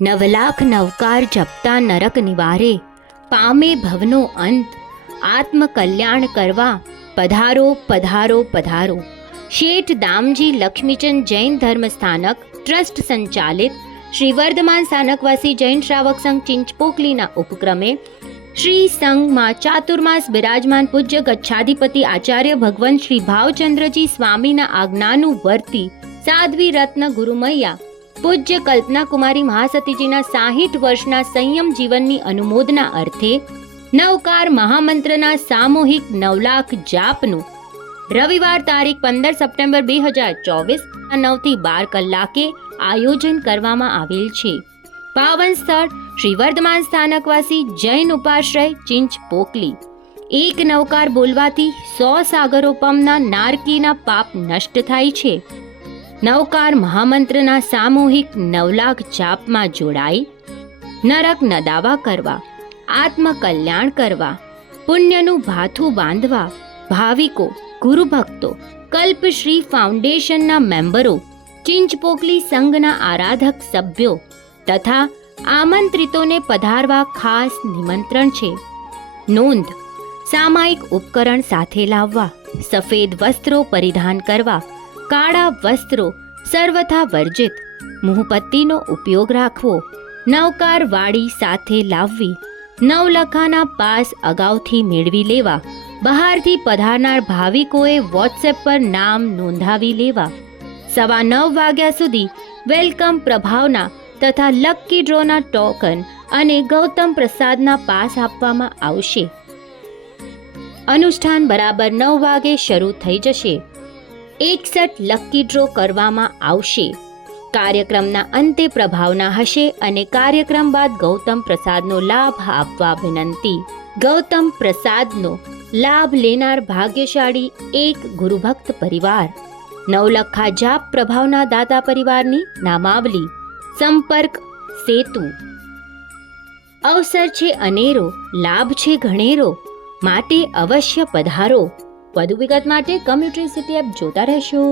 નવલાખ નવકાર જપતા નરક નિવારે, પામે ભવનો અંત, આત્મકલ્યાણ કરવા, પધારો પધારો પધારો. શેઠ દામજી લક્ષ્મીચંદ જૈન ધર્મ સ્થાનક, ટ્રસ્ટ સંચાલિત, શ્રી વર્ધમાન સ્થાનકવાસી જૈન શ્રાવક સંઘ ચિંચપોકલીના ઉપક્રમે, શ્રી સંઘમાં ચાતુર્માસ બિરાજમાન પૂજ્ય ગચ્છાધિપતિ આચાર્ય ભગવાન શ્રી ભાવચંદ્રજી સ્વામીના આજ્ઞાનું વર્તી સાધ્વી રત્ન ગુરુમૈયા પૂજ્ય કલ્પના કુમારી મહાસતીજીના સાહીઠ વર્ષના સંયમ જીવનની અનુમોદના અર્થે નવકાર મહામંત્રના સામૂહિક નવલાખ જાપનું રવિવાર તારીખ પંદર સપ્ટેમ્બર બે હજાર ચોવીસ નવથી બાર કલાકે આયોજન કરવામાં આવેલ છે. પાવન સ્થળ શ્રી વર્ધમાન સ્થાનકવાસી જૈન ઉપાશ્રય ચિંચ પોકલી. એક નવકાર બોલવાથી સો સાગરો પમના નારકીના પાપ નષ્ટ થાય છે. નવકાર મહામંત્રના સામૂહિક નવલાખ જાપમાં જોડાઈ, નરક નદાવા કરવા, આત્મકલ્યાણ કરવા, પુણ્યનું ભાથું બાંધવા, ભાવિકો, ગુરુભક્તો, કલ્પશ્રી ફાઉન્ડેશનના મેમ્બરો, ચિંચપોકલી સંઘના આરાધક સભ્યો તથા આમંત્રિતોને પધારવા ખાસ નિમંત્રણ છે. નોંધ, સામાયિક ઉપકરણ સાથે લાવવા, સફેદ વસ્ત્રો પરિધાન કરવા કાળા વસ્ત્રો સર્વથા વર્જિત. મુહપત્તીનો ઉપયોગ રાખવો. નવકાર વાળી સાથે લાવવી. નવલખાના પાસ અગાઉથી મેળવી લેવા. બહારથી પધારનાર ભાવિકોએ વોટ્સએપ પર નામ નોંધાવી લેવા. સવા નવ વાગ્યા સુધી વેલકમ પ્રભાવના તથા લક્કી ડ્રોના ટોકન અને ગૌતમ પ્રસાદના પાસ આપવામાં આવશે. અનુષ્ઠાન બરાબર નવ વાગે શરૂ થઈ જશે. એકસઠ લક્કી ડ્રો કરવામાં આવશે. કાર્યક્રમના અંતે પ્રભાવના હશે અને કાર્યક્રમ બાદ ગૌતમ પ્રસાદનો લાભ આપવા વિનંતી. ગૌતમ પ્રસાદનો લાભ લેનાર ભાગ્યશાળી એક ગુરુભક્ત પરિવાર. નવલખા જાપ પ્રભાવના દાતા પરિવારની નામાવલી. સંપર્ક સેતુ. અવસર છે અનેરો, લાભ છે ઘણેરો, માટે અવશ્ય પધારો. વધુ વિગત માટે કમ્યુટ્રી સિટી એપ જોતા રહેશો.